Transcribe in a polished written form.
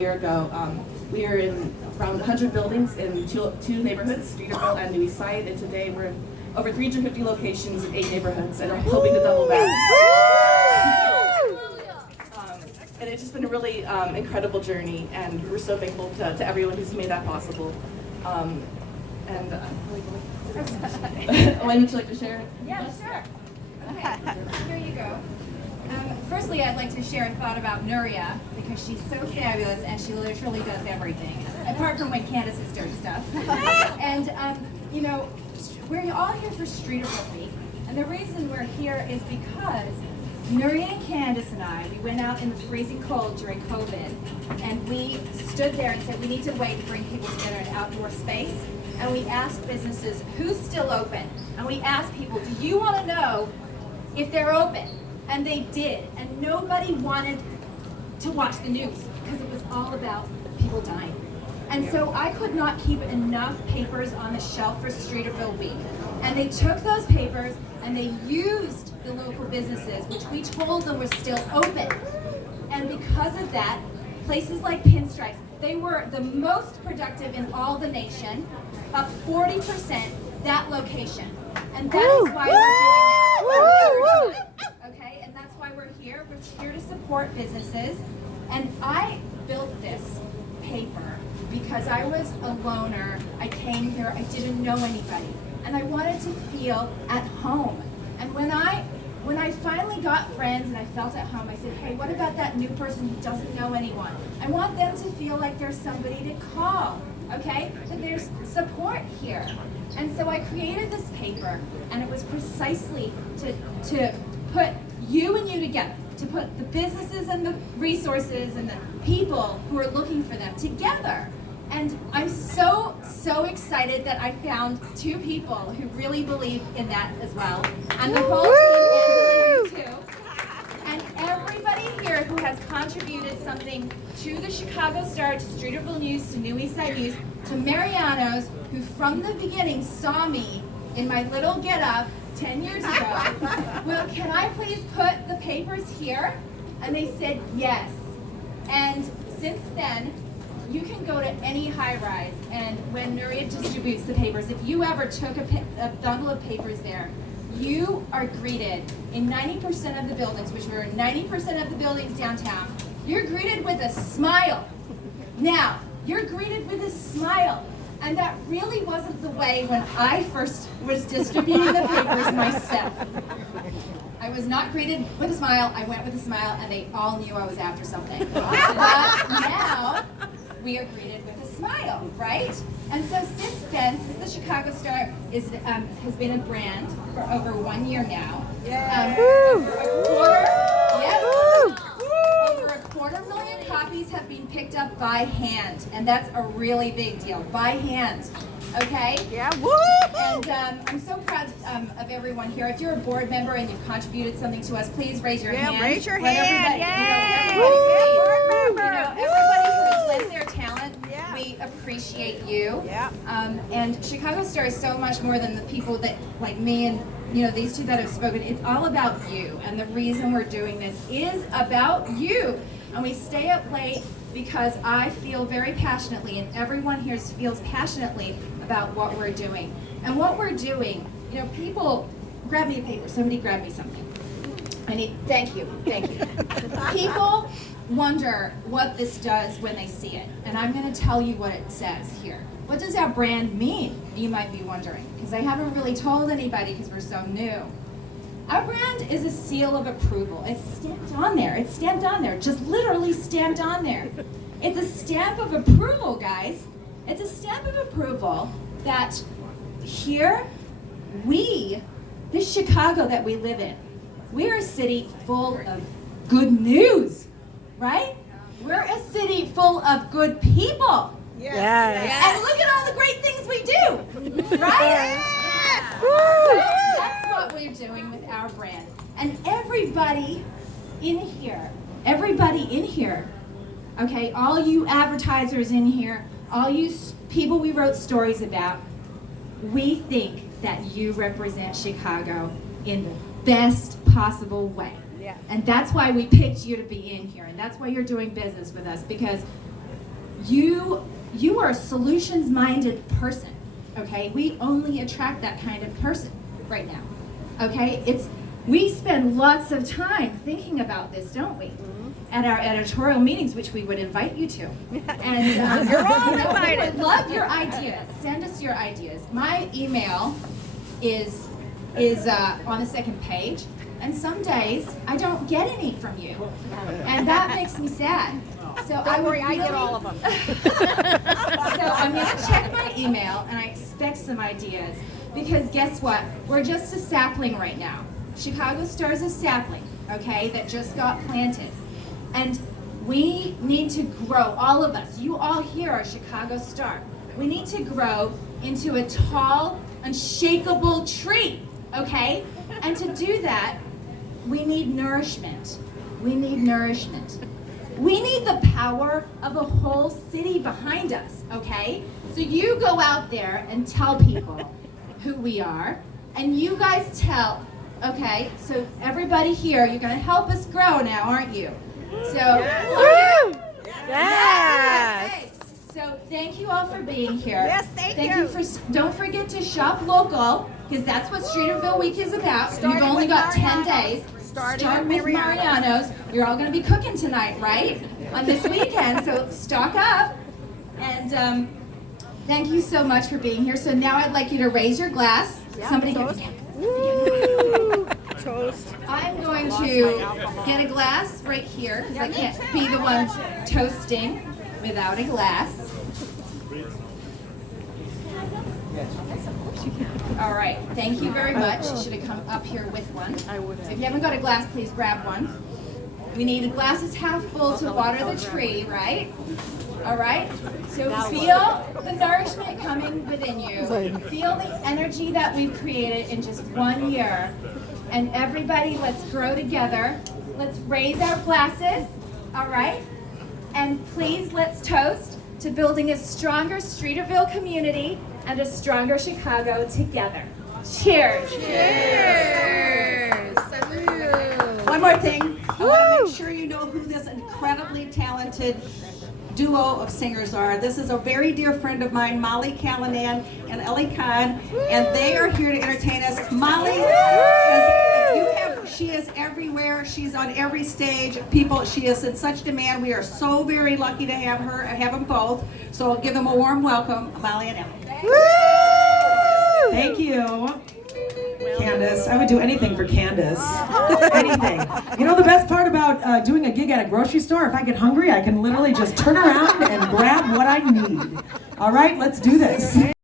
year ago. We are in around 100 buildings in two neighborhoods, Streeterville and New East Side, and today we're in over 350 locations in 8 neighborhoods, and I'm hoping to double that. And it's just been a really incredible journey, and we're so thankful to everyone who's made that possible. When would you like to share? Yeah, sure. Okay, here you go. Firstly, I'd like to share a thought about Nuria, because she's so fabulous and she literally does everything, apart from when Candace is doing stuff. And, you know, we're all here for Streeterville Week, and the reason we're here is because Nuria and Candace and I, we went out in the freezing cold during COVID, and we stood there and said we need to wait to bring people together in an outdoor space, and we asked businesses, who's still open? And we asked people, do you want to know if they're open? And they did, and nobody wanted to watch the news because it was all about people dying. And so I could not keep enough papers on the shelf for Streeterville Week. And they took those papers and they used the local businesses, which we told them were still open. And because of that, places like Pinstripes, they were the most productive in all the nation, up 40% that location. And that is why we're doing this. Okay, and that's why we're here. We're here to support businesses. And I built this paper because I was a loner. I came here, I didn't know anybody. And I wanted to feel at home. And when I finally got friends and I felt at home, I said, hey, what about that new person who doesn't know anyone? I want them to feel like there's somebody to call, okay? That there's support here. And so I created this paper, and it was precisely to put you and you together, to put the businesses and the resources and the people who are looking for them together. And I'm so excited that I found 2 people who really believe in that as well. And the whole team, Angela, you too. And everybody here who has contributed something to the Chicago Star, to Streeterville News, to New East Side News, to Mariano's, who from the beginning saw me in my little get-up 10 years ago. Well, can I please put the papers here? And they said yes. And since then, you can go to any high-rise, and when Nuria distributes the papers, if you ever took a bundle of papers there, you are greeted in 90% of the buildings, which are 90% of the buildings downtown, you're greeted with a smile. Now, you're greeted with a smile. And that really wasn't the way when I first was distributing the papers myself. I was not greeted with a smile, I went with a smile, and they all knew I was after something. But now, we are greeted with a smile, right? And so since then, since the Chicago Star has been a brand for over 1 year now, over a quarter million copies have been picked up by hand, and that's a really big deal, by hand, okay? Yeah, woo! And I'm so proud of everyone here. If you're a board member and you've contributed something to us, please raise your hand. Yeah, raise your Let hand, everybody who has lent their talent, Yeah. we appreciate you. Yeah. And Chicago Star is so much more than the people that, like me and these 2 that have spoken. It's all about you, and the reason we're doing this is about you. And we stay up late because I feel very passionately, and everyone here feels passionately about what we're doing. And what we're doing, people, grab me a paper, somebody grab me something. Thank you. People wonder what this does when they see it, and I'm going to tell you what it says here. What does our brand mean, you might be wondering, because I haven't really told anybody because we're so new. Our brand is a seal of approval. It's stamped on there, just literally stamped on there. It's a stamp of approval, guys. It's a stamp of approval that here, this Chicago that we live in, we're a city full of good news, right? We're a city full of good people. Yes. And look at all the great things we do, right? Yes. So that's what we're doing with our brand. And everybody in here, okay, all you advertisers in here, all you people we wrote stories about, we think that you represent Chicago in the best possible way. Yeah. And that's why we picked you to be in here, and that's why you're doing business with us, because you are a solutions-minded person, okay? We only attract that kind of person right now, okay? We spend lots of time thinking about this, don't we? At our editorial meetings, which we would invite you to. And You're all we invited. would love your ideas. Send us your ideas. My email is on the second page, and some days I don't get any from you, and that makes me sad. So Don't worry, I get all of them. So I'm gonna check my email, and I expect some ideas, because guess what? We're just a sapling right now. Chicago Star is a sapling, okay, that just got planted. And we need to grow, all of us, you all here are Chicago Star. We need to grow into a tall, unshakable tree, okay? And to do that, we need nourishment. We need nourishment. We need the power of a whole city behind us, okay? So you go out there and tell people who we are, and you guys tell, okay? So everybody here, you're gonna help us grow now, aren't you? So, Yes. Okay. So thank you all for being here. Yes, thank you. Don't forget to shop local, because that's what Streeterville Week is about. Starting You've only with got 10 Mariano's. days. Starting Start with with Mariano's. You're all going to be cooking tonight, right? On this weekend, so stock up. And thank you so much for being here. So now I'd like you to raise your glass. Yeah, Somebody toast. get Toast. I'm going to get a glass right here, because I can't be the one toasting without a glass. All right, thank you very much. You should have come up here with one. I would So if you haven't got a glass, please grab one. We need a glass is half full to water the tree, right? All right, so feel the nourishment coming within you. Feel the energy that we've created in just 1 year. And everybody, let's grow together. Let's raise our glasses, all right? And please, let's toast to building a stronger Streeterville community and a stronger Chicago together. Cheers. Cheers. One more thing. I want to make sure you know who this incredibly talented duo of singers are. This is a very dear friend of mine, Molly Callanan and Ellie Kahn, and they are here to entertain us. Molly, she is everywhere. She's on every stage. She is in such demand. We are so very lucky to have them both. So I'll give them a warm welcome, Molly and Ellie. Thank you. Candace, I would do anything for Candace. Anything. You know the best part about doing a gig at a grocery store? If I get hungry, I can literally just turn around and grab what I need. All right, let's do this.